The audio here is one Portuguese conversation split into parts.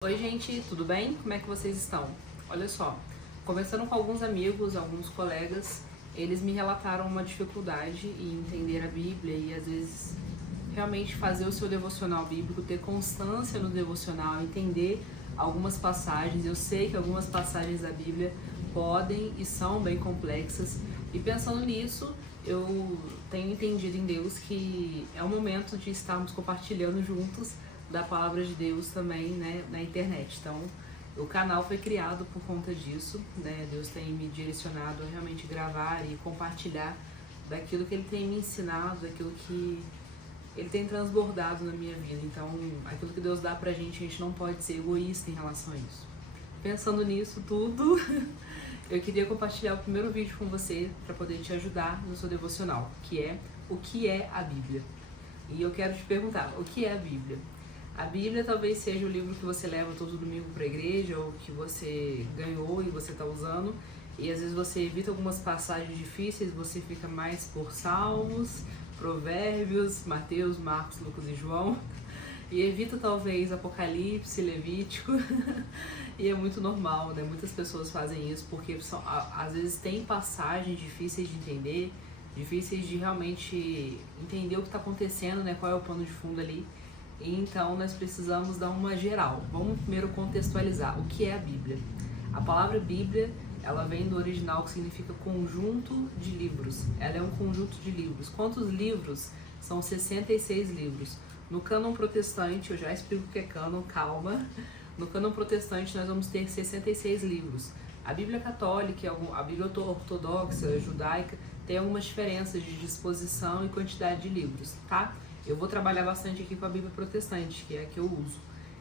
Oi gente, tudo bem? Como é que vocês estão? Olha só, conversando com alguns amigos, alguns colegas, eles me relataram uma dificuldade em entender a Bíblia e às vezes realmente fazer o seu devocional bíblico, ter constância no devocional, entender algumas passagens. Eu sei que algumas passagens da Bíblia podem e são bem complexas e pensando nisso, eu tenho entendido em Deus que é o momento de estarmos compartilhando juntos da palavra de Deus também, né, na internet. Então, o canal foi criado por conta disso, né? Deus tem me direcionado a realmente gravar e compartilhar daquilo que Ele tem me ensinado, daquilo que Ele tem transbordado na minha vida. Então, aquilo que Deus dá pra gente, a gente não pode ser egoísta em relação a isso. Pensando nisso tudo, eu queria compartilhar o primeiro vídeo com você para poder te ajudar no seu devocional, que é o que é a Bíblia. E eu quero te perguntar, o que é a Bíblia? A Bíblia talvez seja o livro que você leva todo domingo para a igreja ou que você ganhou e você está usando. E às vezes você evita algumas passagens difíceis, você fica mais por Salmos, Provérbios, Mateus, Marcos, Lucas e João. E evita talvez Apocalipse, Levítico. E é muito normal, né? Muitas pessoas fazem isso porque às vezes tem passagens difíceis de entender, difíceis de realmente entender o que está acontecendo, né? Qual é o pano de fundo ali. Então nós precisamos dar uma geral. Vamos primeiro contextualizar o que é a Bíblia. A palavra Bíblia, ela vem do original que significa conjunto de livros. Ela é um conjunto de livros. Quantos livros? São 66 livros. No cânon protestante, eu já explico o que é cânon, calma. No cânon protestante nós vamos ter 66 livros. A Bíblia católica, a Bíblia ortodoxa, judaica, tem algumas diferenças de disposição e quantidade de livros, tá? Eu vou trabalhar bastante aqui com a Bíblia protestante, que é a que eu uso.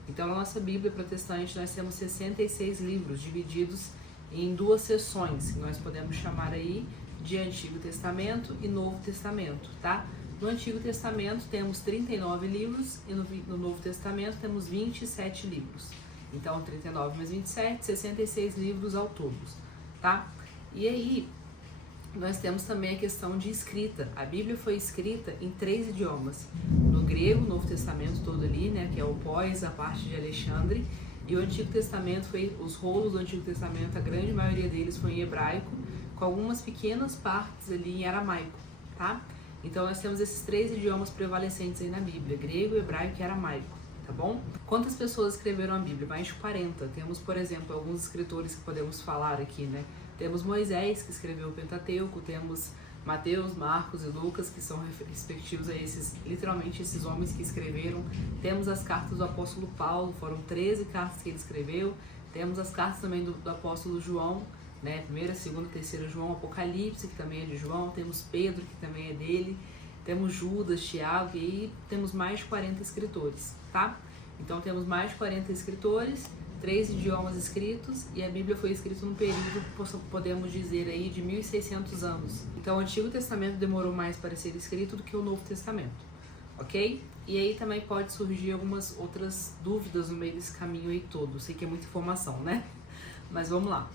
Então, na nossa Bíblia protestante, nós temos 66 livros divididos em duas seções, que nós podemos chamar aí de Antigo Testamento e Novo Testamento, tá? No Antigo Testamento temos 39 livros e no Novo Testamento temos 27 livros. Então, 39 mais 27, 66 livros ao todo, tá? E aí, nós temos também a questão de escrita. A Bíblia foi escrita em 3 idiomas. No grego, o Novo Testamento todo ali, né, que é o pós, a parte de Alexandre, e o Antigo Testamento foi, os rolos do Antigo Testamento, a grande maioria deles foi em hebraico, com algumas pequenas partes ali em aramaico, tá? Então nós temos esses 3 idiomas prevalecentes aí na Bíblia, grego, hebraico e aramaico, tá bom? Quantas pessoas escreveram a Bíblia? Mais de 40. Temos, por exemplo, alguns escritores que podemos falar aqui, né? Temos Moisés, que escreveu o Pentateuco, temos Mateus, Marcos e Lucas, que são respectivos a esses, literalmente esses homens que escreveram. Temos as cartas do apóstolo Paulo, foram 13 cartas que ele escreveu. Temos as cartas também do apóstolo João, né? 1ª, 2ª, 3ª João, Apocalipse, que também é de João. Temos Pedro, que também é dele. Temos Judas, Tiago, e temos mais de 40 escritores, tá? Então temos mais de 40 escritores, 3 idiomas escritos, e a Bíblia foi escrita num período, podemos dizer aí, de 1600 anos. Então o Antigo Testamento demorou mais para ser escrito do que o Novo Testamento, ok? E aí também pode surgir algumas outras dúvidas no meio desse caminho aí todo. Sei que é muita informação, né? Mas vamos lá.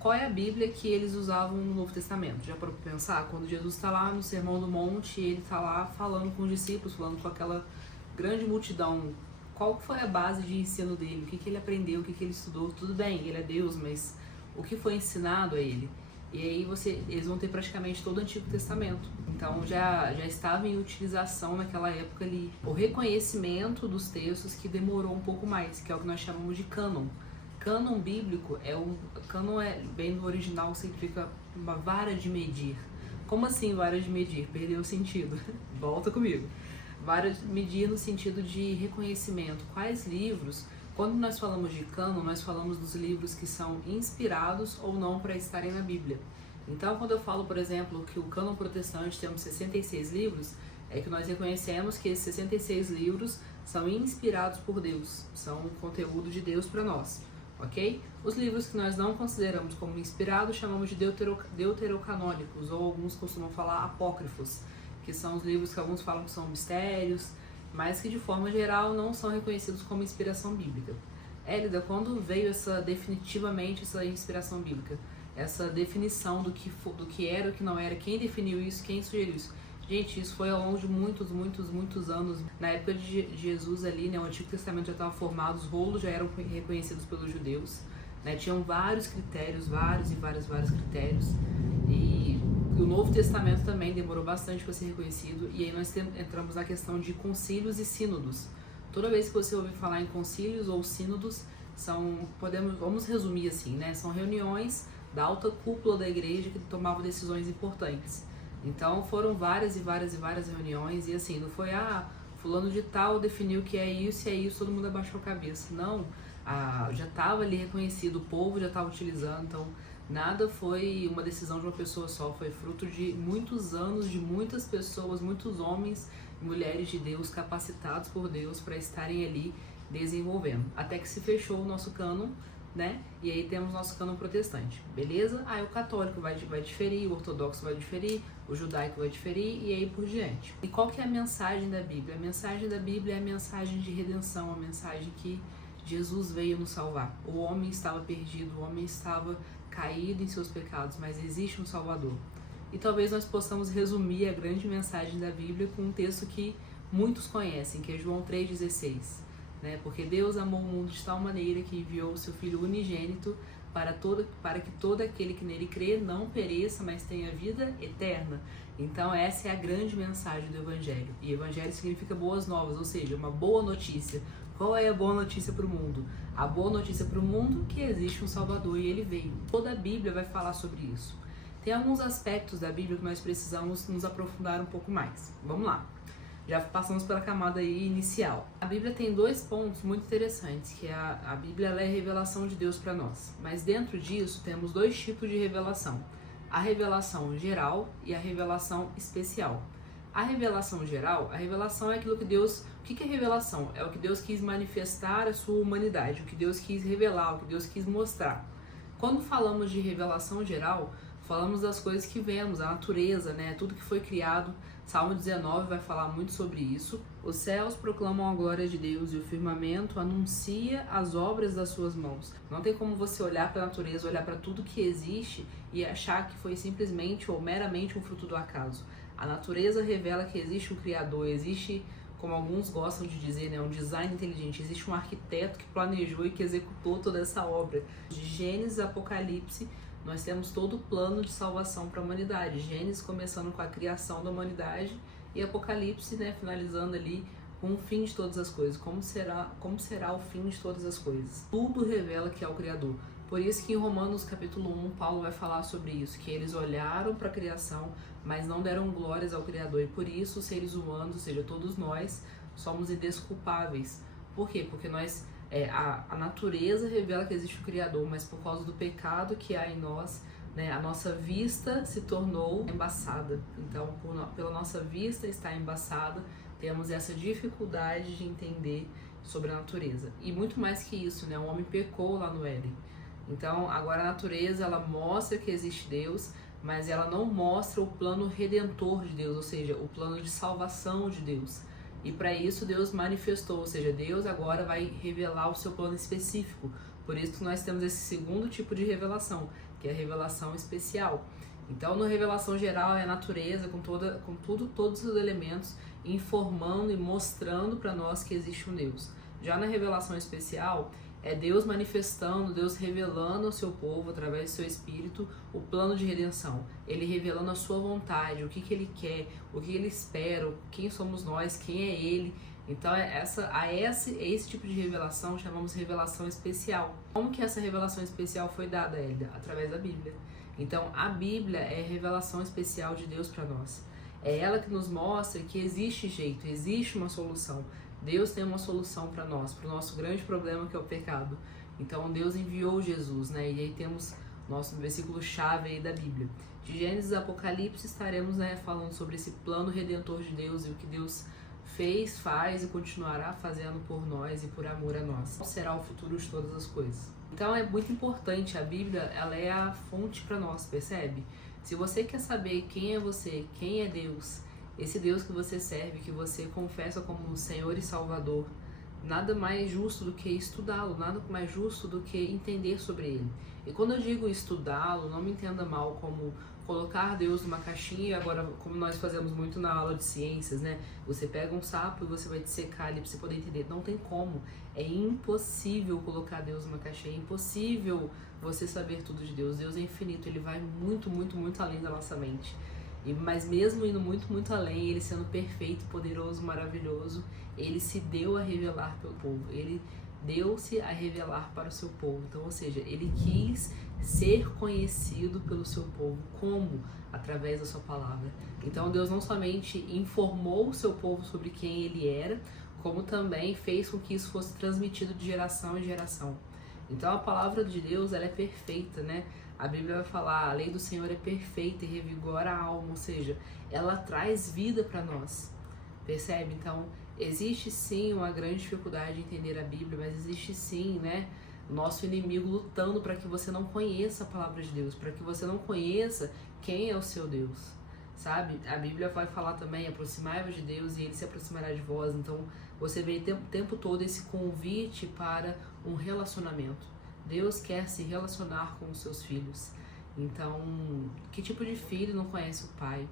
Qual é a Bíblia que eles usavam no Novo Testamento? Já para pensar? Quando Jesus está lá no Sermão do Monte, ele está lá falando com os discípulos, falando com aquela grande multidão. Qual foi a base de ensino dele? O que ele aprendeu? O que ele estudou? Tudo bem, ele é Deus, mas o que foi ensinado a ele? E aí eles vão ter praticamente todo o Antigo Testamento. Então já estava em utilização naquela época ali. O reconhecimento dos textos que demorou um pouco mais, que é o que nós chamamos de cânon. Cânon bíblico cânon é bem no original, significa uma vara de medir. Como assim vara de medir? Perdeu o sentido. Volta comigo. Vara de medir no sentido de reconhecimento. Quais livros, quando nós falamos de cânon, nós falamos dos livros que são inspirados ou não para estarem na Bíblia. Então, quando eu falo, por exemplo, que o cânon protestante temos 66 livros, é que nós reconhecemos que esses 66 livros são inspirados por Deus, são o conteúdo de Deus para nós, ok? Os livros que nós não consideramos como inspirados chamamos de deuterocanônicos, ou alguns costumam falar apócrifos, que são os livros que alguns falam que são mistérios, mas que de forma geral não são reconhecidos como inspiração bíblica. Hélida, quando veio definitivamente essa inspiração bíblica? Essa definição do que era, o que não era, quem definiu isso, quem sugeriu isso? Gente, isso foi ao longo de muitos anos. Na época de Jesus ali, né, o Antigo Testamento já estava formado, os rolos já eram reconhecidos pelos judeus, né, tinham vários critérios, vários critérios, e o Novo Testamento também demorou bastante para ser reconhecido, e aí nós entramos na questão de concílios e sínodos. Toda vez que você ouvir falar em concílios ou sínodos, vamos resumir assim, né, são reuniões da alta cúpula da igreja que tomavam decisões importantes. Então foram várias reuniões, e assim, não foi, fulano de tal definiu que é isso, todo mundo abaixou a cabeça. Não, já estava ali reconhecido, o povo já estava utilizando, então nada foi uma decisão de uma pessoa só, foi fruto de muitos anos, de muitas pessoas, muitos homens e mulheres de Deus capacitados por Deus para estarem ali desenvolvendo. Até que se fechou o nosso cânon, né? E aí temos nosso cânon protestante, beleza? Aí o católico vai diferir, o ortodoxo vai diferir, o judaico vai diferir e aí por diante. E qual que é a mensagem da Bíblia? A mensagem da Bíblia é a mensagem de redenção, a mensagem que Jesus veio nos salvar. O homem estava perdido, o homem estava caído em seus pecados, mas existe um Salvador. E talvez nós possamos resumir a grande mensagem da Bíblia com um texto que muitos conhecem, que é João 3,16. Né? Porque Deus amou o mundo de tal maneira que enviou o seu Filho unigênito para que todo aquele que nele crê não pereça, mas tenha vida eterna. Então essa é a grande mensagem do Evangelho. E Evangelho significa boas novas, ou seja, uma boa notícia. Qual é a boa notícia para o mundo? A boa notícia para o mundo é que existe um Salvador e ele veio. Toda a Bíblia vai falar sobre isso. Tem alguns aspectos da Bíblia que nós precisamos nos aprofundar um pouco mais. Vamos lá. Já passamos pela camada aí inicial. A Bíblia tem dois pontos muito interessantes, que a Bíblia ela é a revelação de Deus para nós. Mas dentro disso temos dois tipos de revelação. A revelação geral e a revelação especial. A revelação geral, a revelação é aquilo que Deus... O que é revelação? É o que Deus quis manifestar a sua humanidade, o que Deus quis revelar, o que Deus quis mostrar. Quando falamos de revelação geral, falamos das coisas que vemos, a natureza, né? Tudo que foi criado. Salmo 19 vai falar muito sobre isso. Os céus proclamam a glória de Deus e o firmamento anuncia as obras das suas mãos. Não tem como você olhar para a natureza, olhar para tudo que existe e achar que foi simplesmente ou meramente um fruto do acaso. A natureza revela que existe um Criador, existe, como alguns gostam de dizer, né, um design inteligente, existe um arquiteto que planejou e que executou toda essa obra. De Gênesis a Apocalipse, nós temos todo o plano de salvação para a humanidade. Gênesis começando com a criação da humanidade e Apocalipse, né, finalizando ali com o fim de todas as coisas. Como será o fim de todas as coisas? Tudo revela que é o Criador. Por isso que em Romanos capítulo 1, Paulo vai falar sobre isso, que eles olharam para a criação, mas não deram glórias ao Criador. E por isso os seres humanos, ou seja, todos nós, somos indesculpáveis. Por quê? Porque a natureza revela que existe um Criador, mas por causa do pecado que há em nós, né, a nossa vista se tornou embaçada. Então, pela nossa vista estar embaçada, temos essa dificuldade de entender sobre a natureza. E muito mais que isso, né, o homem pecou lá no Éden. Então, agora a natureza, ela mostra que existe Deus, mas ela não mostra o plano redentor de Deus, ou seja, o plano de salvação de Deus. E para isso Deus manifestou, ou seja, Deus agora vai revelar o seu plano específico. Por isso que nós temos esse segundo tipo de revelação, que é a revelação especial. Então, na revelação geral é a natureza com todos os elementos informando e mostrando para nós que existe um Deus. Já na revelação especial é Deus manifestando, Deus revelando ao seu povo, através do seu Espírito, o plano de redenção. Ele revelando a sua vontade, o que Ele quer, o que Ele espera, quem somos nós, quem é Ele. Então, esse tipo de revelação chamamos revelação especial. Como que essa revelação especial foi dada a Ele? Através da Bíblia. Então, a Bíblia é a revelação especial de Deus para nós. É ela que nos mostra que existe jeito, existe uma solução. Deus tem uma solução para nós, para o nosso grande problema que é o pecado. Então Deus enviou Jesus, né? E aí temos nosso versículo-chave aí da Bíblia. De Gênesis a Apocalipse estaremos, né, falando sobre esse plano redentor de Deus e o que Deus fez, faz e continuará fazendo por nós e por amor a nós. Qual será o futuro de todas as coisas? Então é muito importante, a Bíblia ela é a fonte para nós, percebe? Se você quer saber quem é você, quem é Deus, esse Deus que você serve, que você confessa como Senhor e Salvador, nada mais justo do que estudá-lo, nada mais justo do que entender sobre ele. E quando eu digo estudá-lo, não me entenda mal como colocar Deus numa caixinha, e agora, como nós fazemos muito na aula de ciências, né? Você pega um sapo e você vai dissecar ali pra você poder entender. Não tem como. É impossível colocar Deus numa caixinha. É impossível você saber tudo de Deus. Deus é infinito. Ele vai muito, muito, muito além da nossa mente. Mas mesmo indo muito, muito além, Ele sendo perfeito, poderoso, maravilhoso, Ele se deu a revelar pelo povo. Ele deu-se a revelar para o seu povo. Então, ou seja, Ele quis ser conhecido pelo seu povo. Como? Através da sua palavra. Então Deus não somente informou o seu povo sobre quem Ele era, como também fez com que isso fosse transmitido de geração em geração. Então a palavra de Deus, ela é perfeita, né? A Bíblia vai falar, a lei do Senhor é perfeita e revigora a alma, ou seja, ela traz vida para nós. Percebe? Então existe sim uma grande dificuldade de entender a Bíblia, mas existe sim, né? Nosso inimigo lutando para que você não conheça a palavra de Deus, para que você não conheça quem é o seu Deus, sabe? A Bíblia vai falar também, aproximai-vos de Deus e Ele se aproximará de vós. Então você vê o tempo todo esse convite para um relacionamento. Deus quer se relacionar com os seus filhos. Então, que tipo de filho não conhece o pai?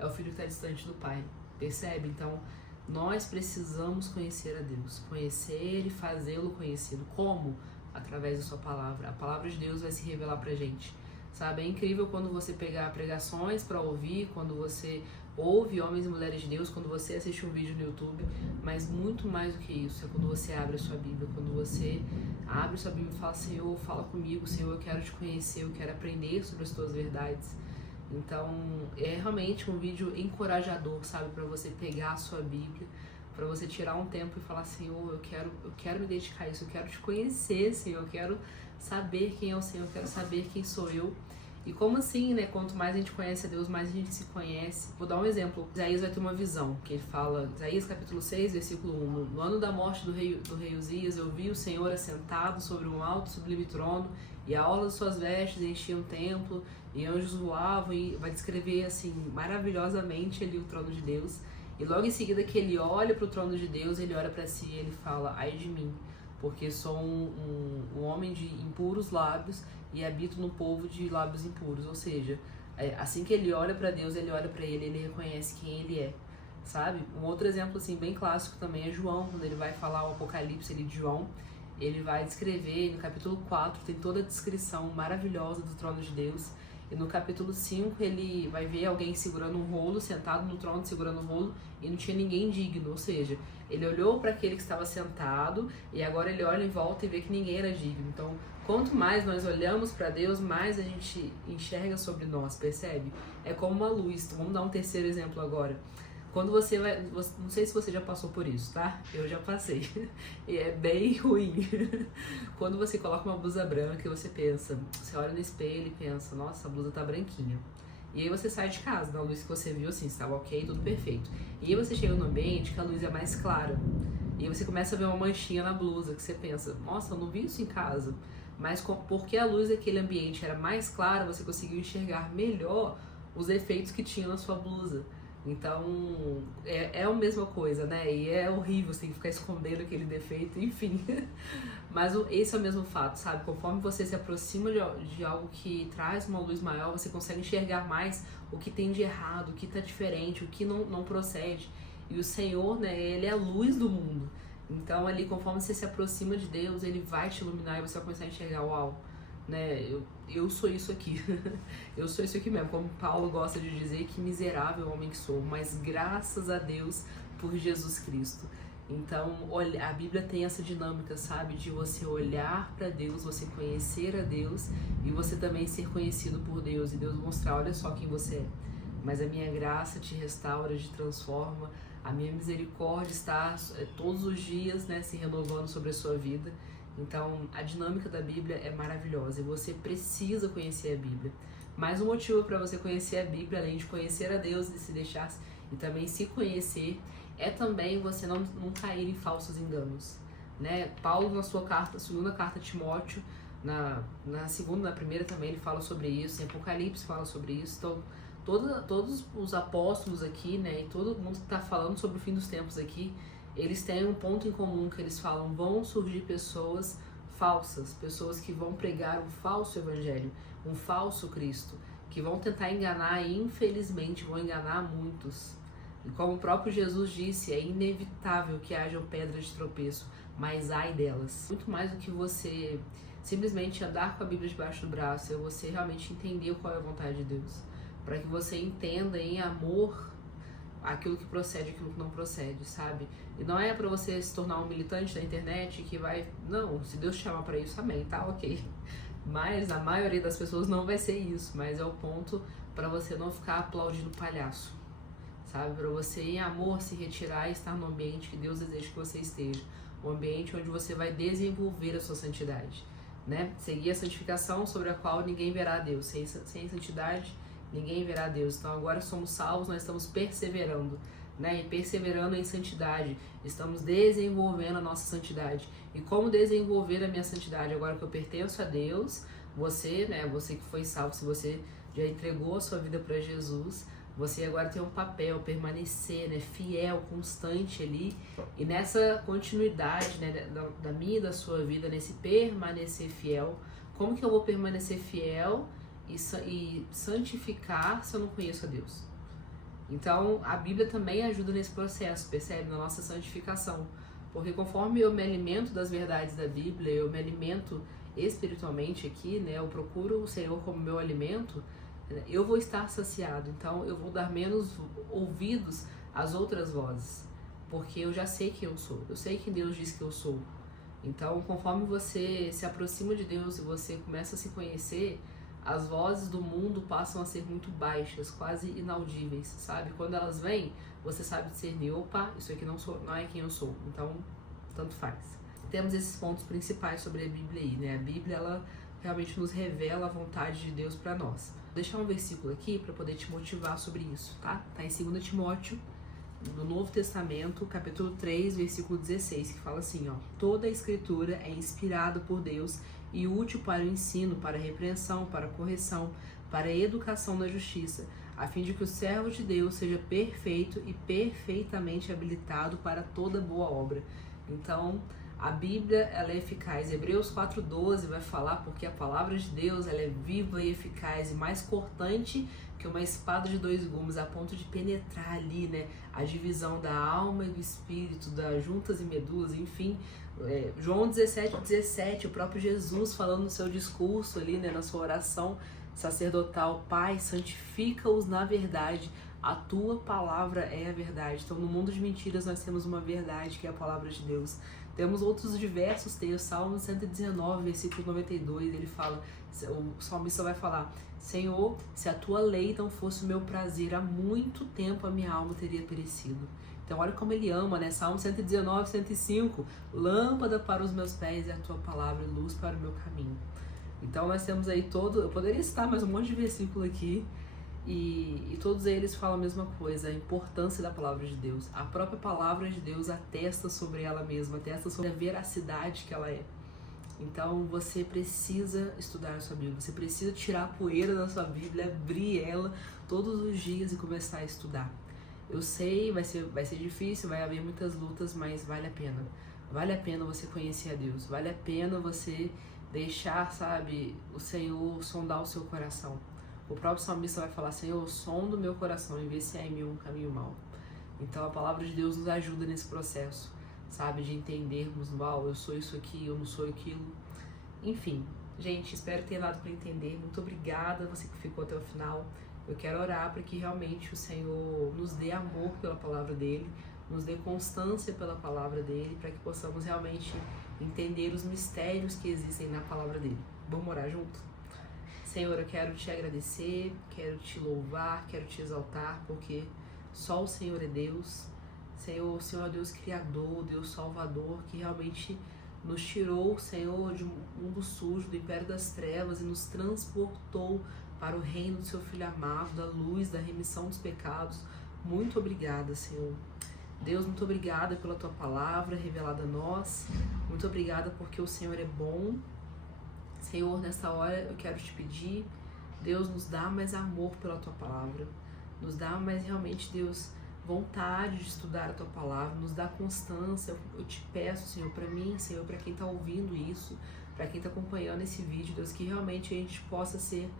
É o filho que está distante do pai, percebe? Então, nós precisamos conhecer a Deus, conhecer e fazê-lo conhecido. Como? Através da sua palavra. A palavra de Deus vai se revelar pra gente, sabe? É incrível quando você pegar pregações para ouvir, quando você ouve homens e mulheres de Deus, quando você assiste um vídeo no YouTube, mas muito mais do que isso é quando você abre a sua Bíblia, quando você abre a sua Bíblia e fala, Senhor, fala comigo, Senhor, eu quero te conhecer, eu quero aprender sobre as tuas verdades. Então, é realmente um vídeo encorajador, sabe? Para você pegar a sua Bíblia, para você tirar um tempo e falar, Senhor, eu quero me dedicar a isso, eu quero te conhecer, Senhor, eu quero saber quem é o Senhor, eu quero saber quem sou eu. E como assim, né? Quanto mais a gente conhece a Deus, mais a gente se conhece. Vou dar um exemplo. Isaías vai ter uma visão, que ele fala, Isaías capítulo 6, versículo 1. No ano da morte do rei Uzias, eu vi o Senhor assentado sobre um alto e sublime trono, e a orla de suas vestes enchia o templo, e anjos voavam, e vai descrever assim, maravilhosamente ali o trono de Deus. E logo em seguida que ele olha para o trono de Deus, ele olha para si e ele fala, ai de mim, porque sou um homem de impuros lábios e habito no povo de lábios impuros. Ou seja, assim que ele olha para Deus, ele olha para ele reconhece quem ele é, sabe? Um outro exemplo assim bem clássico também é João, quando ele vai falar o Apocalipse ali de João, ele vai descrever, no capítulo 4 tem toda a descrição maravilhosa do trono de Deus. E no capítulo 5 ele vai ver alguém segurando um rolo, sentado no trono segurando um rolo, e não tinha ninguém digno. Ou seja, ele olhou para aquele que estava sentado e agora ele olha em volta e vê que ninguém era digno. Então, quanto mais nós olhamos para Deus, mais a gente enxerga sobre nós, percebe? É como uma luz. Então, vamos dar um terceiro exemplo agora. Quando você vai... Não sei se você já passou por isso, tá? Eu já passei. E é bem ruim. Quando você coloca uma blusa branca e você pensa... Você olha no espelho e pensa... Nossa, a blusa tá branquinha. E aí você sai de casa, na luz que você viu, assim, estava ok, tudo perfeito. E aí você chega no ambiente que a luz é mais clara. E aí você começa a ver uma manchinha na blusa, que você pensa... Nossa, eu não vi isso em casa. Mas porque a luz daquele ambiente era mais clara, você conseguiu enxergar melhor os efeitos que tinha na sua blusa. Então, é a mesma coisa, né? E é horrível, você tem que ficar escondendo aquele defeito, enfim. Mas esse é o mesmo fato, sabe? Conforme você se aproxima de algo que traz uma luz maior, você consegue enxergar mais o que tem de errado, o que tá diferente, o que não procede. E o Senhor, né, Ele é a luz do mundo. Então, ali, conforme você se aproxima de Deus, Ele vai te iluminar e você vai começar a enxergar, uau, né? Eu sou isso aqui. Eu sou isso aqui mesmo. Como Paulo gosta de dizer, que miserável homem que sou, mas graças a Deus por Jesus Cristo. Então, olha, a Bíblia tem essa dinâmica, sabe? De você olhar para Deus, você conhecer a Deus e você também ser conhecido por Deus. E Deus mostrar, olha só quem você é. Mas a minha graça te restaura, te transforma. A minha misericórdia está todos os dias, né, se renovando sobre a sua vida. Então, a dinâmica da Bíblia é maravilhosa e você precisa conhecer a Bíblia. Mais um motivo para você conhecer a Bíblia, além de conhecer a Deus e se deixar e também se conhecer, é também você não cair em falsos enganos, né? Paulo, na sua carta, segunda carta a Timóteo, na primeira também ele fala sobre isso, em Apocalipse fala sobre isso. Então, todos os apóstolos aqui, né, e todo mundo que está falando sobre o fim dos tempos aqui, eles têm um ponto em comum que eles falam, vão surgir pessoas falsas, pessoas que vão pregar um falso evangelho, um falso Cristo. que vão tentar enganar e infelizmente vão enganar muitos. E como o próprio Jesus disse, é inevitável que hajam pedras de tropeço, mas ai delas. Muito mais do que você simplesmente andar com a Bíblia debaixo do braço, é você realmente entender qual é a vontade de Deus, para que você entenda em amor aquilo que procede e aquilo que não procede, sabe? E não é para você se tornar um militante da internet que vai... Não, se Deus te chamar para isso, amém, tá ok. Mas a maioria das pessoas não vai ser isso, mas é o ponto para você não ficar aplaudindo palhaço, sabe? Para você, em amor, se retirar e estar no ambiente que Deus deseja que você esteja. Um ambiente onde você vai desenvolver a sua santidade, né? Seguir a santificação sobre a qual ninguém verá a Deus. Sem santidade, ninguém verá a Deus. Então agora somos salvos, nós estamos perseverando, né? E perseverando em santidade, estamos desenvolvendo a nossa santidade. E como desenvolver a minha santidade? Agora que eu pertenço a Deus, você, né? Você que foi salvo, se você já entregou a sua vida para Jesus, você agora tem um papel, permanecer, né, fiel, constante ali. E nessa continuidade, né, da minha e da sua vida, nesse permanecer fiel, como que eu vou permanecer fiel e santificar se eu não conheço a Deus? Então, a Bíblia também ajuda nesse processo, percebe? Na nossa santificação. Porque conforme eu me alimento das verdades da Bíblia, eu me alimento espiritualmente aqui, né, eu procuro o Senhor como meu alimento, eu vou estar saciado, então eu vou dar menos ouvidos às outras vozes, porque eu já sei quem eu sou, eu sei quem Deus diz que eu sou. Então, conforme você se aproxima de Deus e você começa a se conhecer, as vozes do mundo passam a ser muito baixas, quase inaudíveis, sabe? Quando elas vêm, você sabe discernir, opa, isso aqui não é quem eu sou, então tanto faz. Temos esses pontos principais sobre a Bíblia aí, né? A Bíblia, ela realmente nos revela a vontade de Deus para nós. Vou deixar um versículo aqui para poder te motivar sobre isso, tá? Tá em 2 Timóteo, no Novo Testamento, capítulo 3, versículo 16, que fala assim, ó: toda a escritura é inspirada por Deus e útil para o ensino, para a repreensão, para a correção, para a educação na justiça, a fim de que o servo de Deus seja perfeito e perfeitamente habilitado para toda boa obra. Então, a Bíblia, ela é eficaz. Hebreus 4:12 vai falar porque a palavra de Deus, ela é viva e eficaz e mais cortante que uma espada de 2 gumes, a ponto de penetrar ali, né, a divisão da alma e do espírito, das juntas e medulas, enfim. João 17:17, o próprio Jesus falando no seu discurso ali, né, na sua oração sacerdotal: Pai, santifica-os na verdade, a tua palavra é a verdade. Então, no mundo de mentiras, nós temos uma verdade, que é a palavra de Deus. Temos outros diversos textos, Salmo 119, versículo 92, ele fala, o salmista vai falar: Senhor, se a tua lei não fosse o meu prazer, há muito tempo a minha alma teria perecido. Então olha como ele ama, né? Salmo 119, 105, lâmpada para os meus pés é a tua palavra e luz para o meu caminho. Então nós temos aí eu poderia citar mais um monte de versículo aqui, e todos eles falam a mesma coisa, a importância da palavra de Deus. A própria palavra de Deus atesta sobre ela mesma, atesta sobre a veracidade que ela é. Então você precisa estudar a sua Bíblia, você precisa tirar a poeira da sua Bíblia, abrir ela todos os dias e começar a estudar. Eu sei, vai ser difícil, vai haver muitas lutas, mas vale a pena. Vale a pena você conhecer a Deus, vale a pena você deixar, sabe, o Senhor sondar o seu coração. O próprio salmista vai falar: Senhor, sonda o meu coração e vê se há em mim um caminho mau. Então a palavra de Deus nos ajuda nesse processo, sabe, de entendermos, uau, eu sou isso aqui, eu não sou aquilo. Enfim, gente, espero ter dado para entender. Muito obrigada você que ficou até o final. Eu quero orar para que realmente o Senhor nos dê amor pela palavra dele, nos dê constância pela palavra dele, para que possamos realmente entender os mistérios que existem na palavra dele. Vamos orar junto? Senhor, eu quero te agradecer, quero te louvar, quero te exaltar, porque só o Senhor é Deus. Senhor, o Senhor é Deus Criador, Deus Salvador, que realmente nos tirou, Senhor, de um mundo sujo, do império das trevas, e nos transportou para o reino do seu Filho amado, da luz, da remissão dos pecados. Muito obrigada, Senhor. Deus, muito obrigada pela tua palavra revelada a nós. Muito obrigada porque o Senhor é bom. Senhor, nessa hora eu quero te pedir, Deus, nos dá mais amor pela tua palavra. Nos dá mais realmente, Deus, vontade de estudar a tua palavra. Nos dá constância. Eu te peço, Senhor, para mim, Senhor, para quem está ouvindo isso, para quem está acompanhando esse vídeo, Deus, que realmente a gente possa ser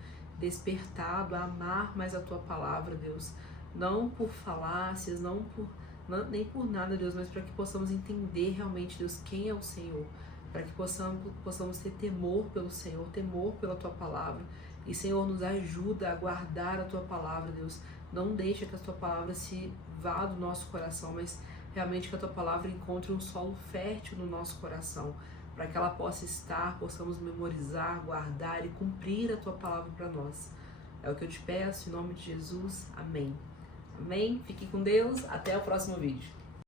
despertado a amar mais a tua palavra, Deus. Não por falácias, nem por nada, Deus, mas para que possamos entender realmente, Deus, quem é o Senhor. Para que possamos ter temor pelo Senhor, temor pela tua palavra. E, Senhor, nos ajuda a guardar a tua palavra, Deus. Não deixa que a tua palavra se vá do nosso coração, mas realmente que a tua palavra encontre um solo fértil no nosso coração, para que ela possa estar, possamos memorizar, guardar e cumprir a tua palavra para nós. É o que eu te peço, em nome de Jesus. Amém. Amém. Fique com Deus. Até o próximo vídeo.